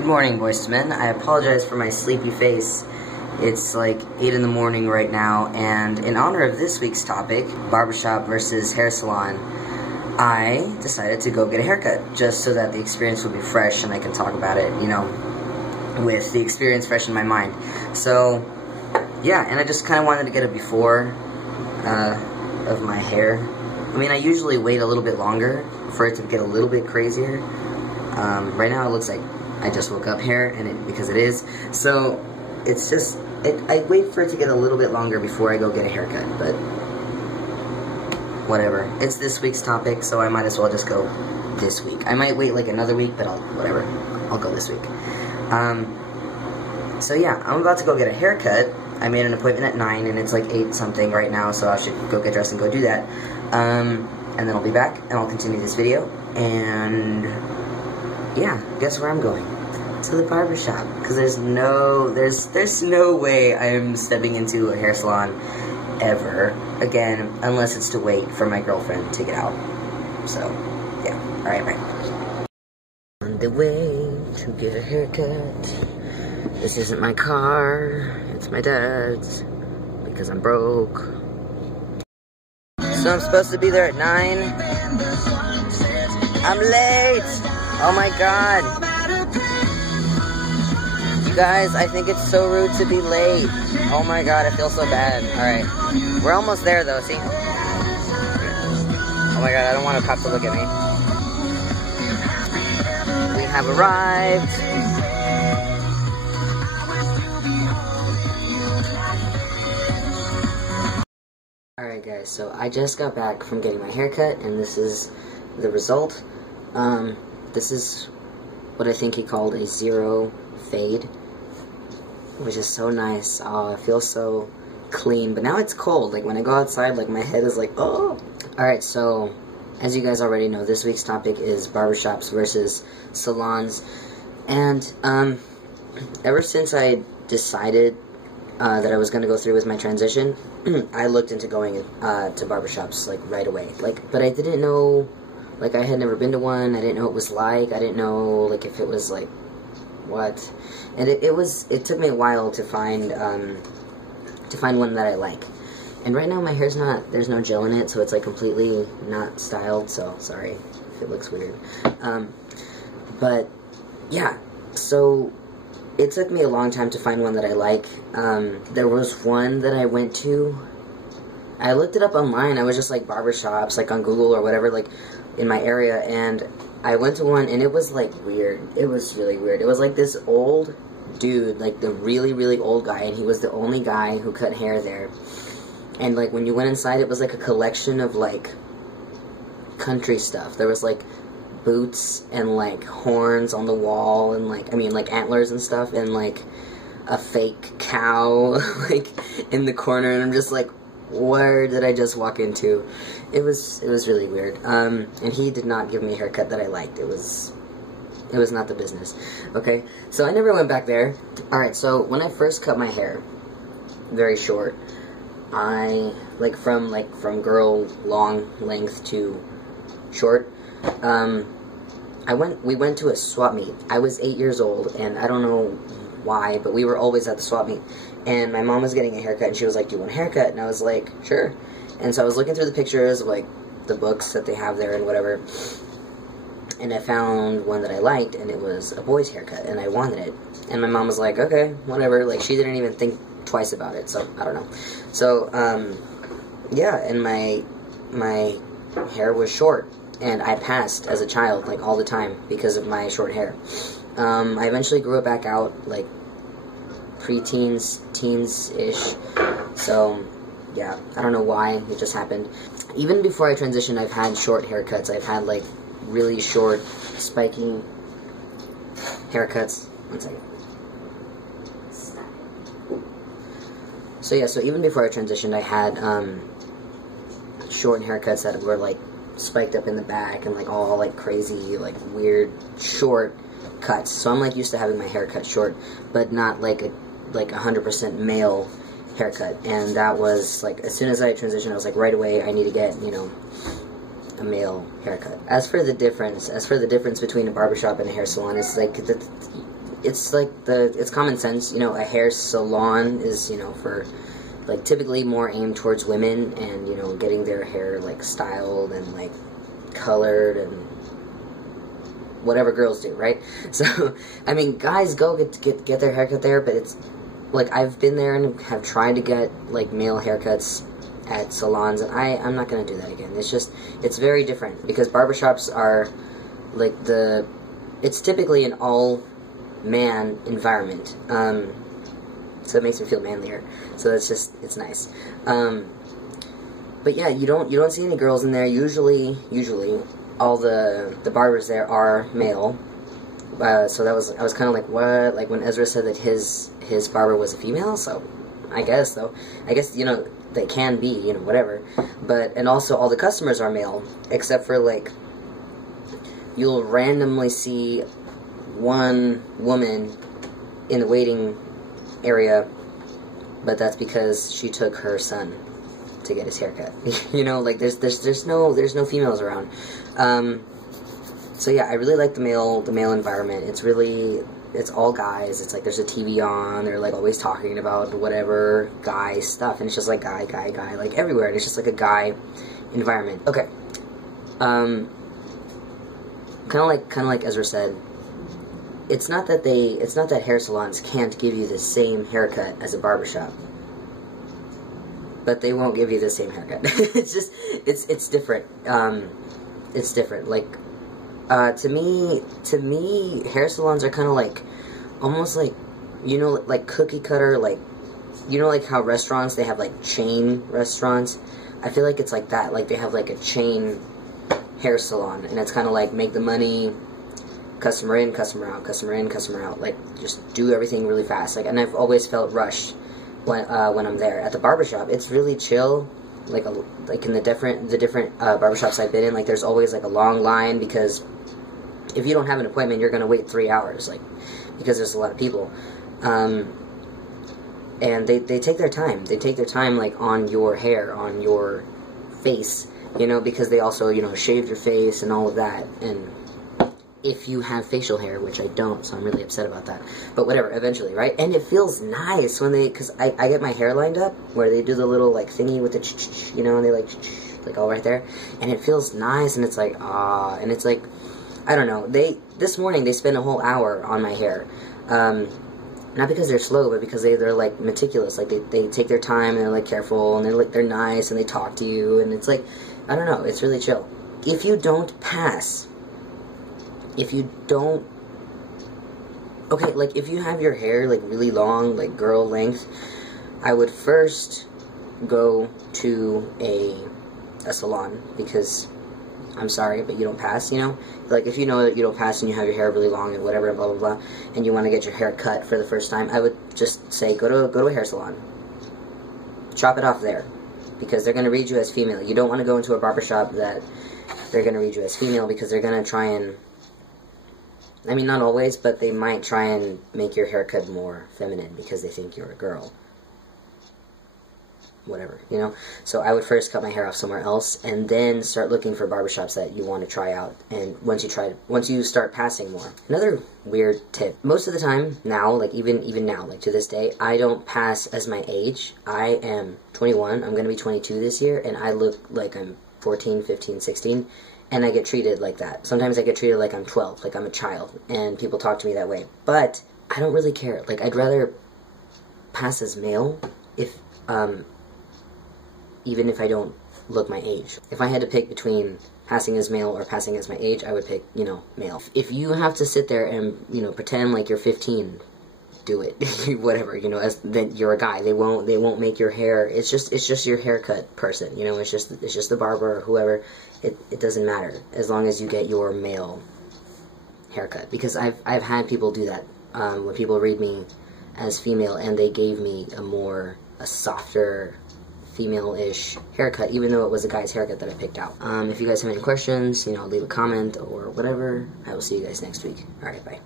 Good morning, boys to men. I apologize for my sleepy face. It's like 8 in the morning right now, and in honor of this week's topic, barbershop versus hair salon, I decided to go get a haircut, just so that the experience would be fresh and I can talk about it, you know, with the experience fresh in my mind. So, yeah, and I just kind of wanted to get a before of my hair. I mean, I usually wait a little bit longer for it to get a little bit crazier. Right now it looks like I just woke up hair, and because it is. So, it's just, I wait for it to get a little bit longer before I go get a haircut, but whatever. It's this week's topic, so I might as well just go this week. I might wait like another week, but whatever. I'll go this week. So yeah, I'm about to go get a haircut. I made an appointment at 9, and it's like 8 something right now, so I should go get dressed and go do that. And then I'll be back, and I'll continue this video, and yeah, guess where I'm going? To the barbershop, because there's no way I'm stepping into a hair salon ever again, unless it's to wait for my girlfriend to get out. So, yeah, alright, bye. On the way to get a haircut. This isn't my car, it's my dad's, because I'm broke. So I'm supposed to be there at 9. I'm late! Oh my god. You guys, I think it's so rude to be late. Oh my god, I feel so bad. Alright. We're almost there though, see? Oh my god, I don't want a cop to look at me. We have arrived. Alright guys, so I just got back from getting my haircut, and this is the result. This is what I think he called a zero fade, which is so nice. Oh, it feels so clean, but now it's cold. Like when I go outside, like my head is like, oh. Alright, so as you guys already know, this week's topic is barbershops versus salons. And ever since I decided that I was going to go through with my transition, I looked into going to barbershops like right away. But I didn't know, like I had never been to one. I didn't know what it was like. I didn't know like if it was like what, and it took me a while to find one that I like. And right now my hair's not, there's no gel in it, so it's like completely not styled, so sorry if it looks weird. But yeah, so it took me a long time to find one that I like. There was one that I went to, I looked it up online. I was just like barbershops, like on Google or whatever, like in my area, and I went to one, and it was like weird. It was really weird. It was like this old dude, like the really, really old guy, and he was the only guy who cut hair there. And like when you went inside, it was like a collection of like country stuff. There was like boots and like horns on the wall, and like, I mean like antlers and stuff, and like a fake cow like in the corner, and I'm just like, where did I just walk into? It was really weird. And he did not give me a haircut that I liked. It was not the business. Okay, so I never went back there. Alright, so when I first cut my hair, very short, I, from girl long length to short, we went to a swap meet. I was 8 years old, and I don't know why, but we were always at the swap meet. And my mom was getting a haircut, and she was like, do you want a haircut? And I was like, sure. And so I was looking through the pictures of, like, the books that they have there and whatever, and I found one that I liked, and it was a boy's haircut, and I wanted it. And my mom was like, okay, whatever. Like, she didn't even think twice about it, so I don't know. So, yeah, and my hair was short, and I passed as a child, like, all the time because of my short hair. I eventually grew it back out, like, pre-teens, teens-ish, so, yeah, I don't know why, it just happened. Even before I transitioned, I've had short haircuts. I've had, like, really short, spiky haircuts. One second. So, yeah, so even before I transitioned, I had, short haircuts that were, like, spiked up in the back, and, like, all, like, crazy, like, weird, short cuts. So I'm, like, used to having my hair cut short, but not, like, a 100% male haircut. And that was, like, as soon as I transitioned, I was like, right away, I need to get, you know, a male haircut. As for the difference between a barbershop and a hair salon, it's like, it's like it's common sense, you know, a hair salon is, you know, for, like, typically more aimed towards women and, you know, getting their hair, like, styled and, like, colored and whatever girls do, right? So, I mean, guys go get their haircut there, but it's, like, I've been there and have tried to get, like, male haircuts at salons, and I'm not gonna do that again. It's just, it's very different, because barbershops are, like, it's typically an all-man environment, so it makes me feel manlier, so it's nice. But yeah, you don't see any girls in there. Usually, all the barbers there are male, so I was kind of like, what, like, when Ezra said that his barber was a female, so I guess, you know, they can be, you know, whatever, but, and also all the customers are male, except for, like, you'll randomly see one woman in the waiting area, but that's because she took her son to get his haircut. You know, like, there's no females around. So yeah, I really like the male environment. It's all guys. It's like there's a TV on. They're like always talking about whatever guy stuff, and it's just like guy, like everywhere. And it's just like a guy environment. Okay. Kind of like Ezra said. It's not that hair salons can't give you the same haircut as a barbershop, but they won't give you the same haircut. It's just it's different. It's different. Like, to me, hair salons are kind of like, almost like, you know, like cookie cutter, like, you know, like how restaurants, they have, like, chain restaurants. I feel like it's like that. Like, they have, like, a chain hair salon, and it's kind of like, make the money, customer in, customer out, customer in, customer out. Like, just do everything really fast. Like, and I've always felt rushed when I'm there. At the barbershop, it's really chill. Like in the different barbershops I've been in, like, there's always, like, a long line, because if you don't have an appointment, you're gonna wait 3 hours, like, because there's a lot of people. And they take their time. They take their time, like, on your hair, on your face, you know, because they also, you know, shave your face and all of that. And if you have facial hair, which I don't, so I'm really upset about that. But whatever, eventually, right? And it feels nice when because I get my hair lined up, where they do the little, like, thingy with the you know, and they, like, all right there. And it feels nice, and it's like, ah, and it's like, I don't know. This morning, they spent a whole hour on my hair. Not because they're slow, but because they're like, meticulous. Like, they take their time, and they're, like, careful, and they're nice, and they talk to you, and it's like, I don't know, it's really chill. If you don't pass, if you don't, okay, like, if you have your hair, like, really long, like, girl length, I would first go to a salon, because, I'm sorry, but you don't pass, you know? Like, if you know that you don't pass and you have your hair really long and whatever, blah, blah, blah, and you want to get your hair cut for the first time, I would just say, go to a hair salon. Chop it off there, because they're going to read you as female. You don't want to go into a barbershop that they're going to read you as female, because they're going to try and, I mean, not always, but they might try and make your haircut more feminine because they think you're a girl. Whatever, you know? So I would first cut my hair off somewhere else, and then start looking for barbershops that you want to try out. And once you start passing more. Another weird tip. Most of the time now, like, even now, like, to this day, I don't pass as my age. I am 21, I'm going to be 22 this year, and I look like I'm 14, 15, 16. And I get treated like that. Sometimes I get treated like I'm 12, like I'm a child, and people talk to me that way. But I don't really care. Like, I'd rather pass as male even if I don't look my age. If I had to pick between passing as male or passing as my age, I would pick, you know, male. If you have to sit there and, you know, pretend like you're 15, do it. Whatever, you know, then you're a guy. They won't make your hair. It's just your haircut person, you know. It's just the barber or whoever. It doesn't matter as long as you get your male haircut. Because I've had people do that when people read me as female, and they gave me a softer, female-ish haircut, even though it was a guy's haircut that I picked out. If you guys have any questions, you know, leave a comment or whatever. I will see you guys next week. Alright, bye.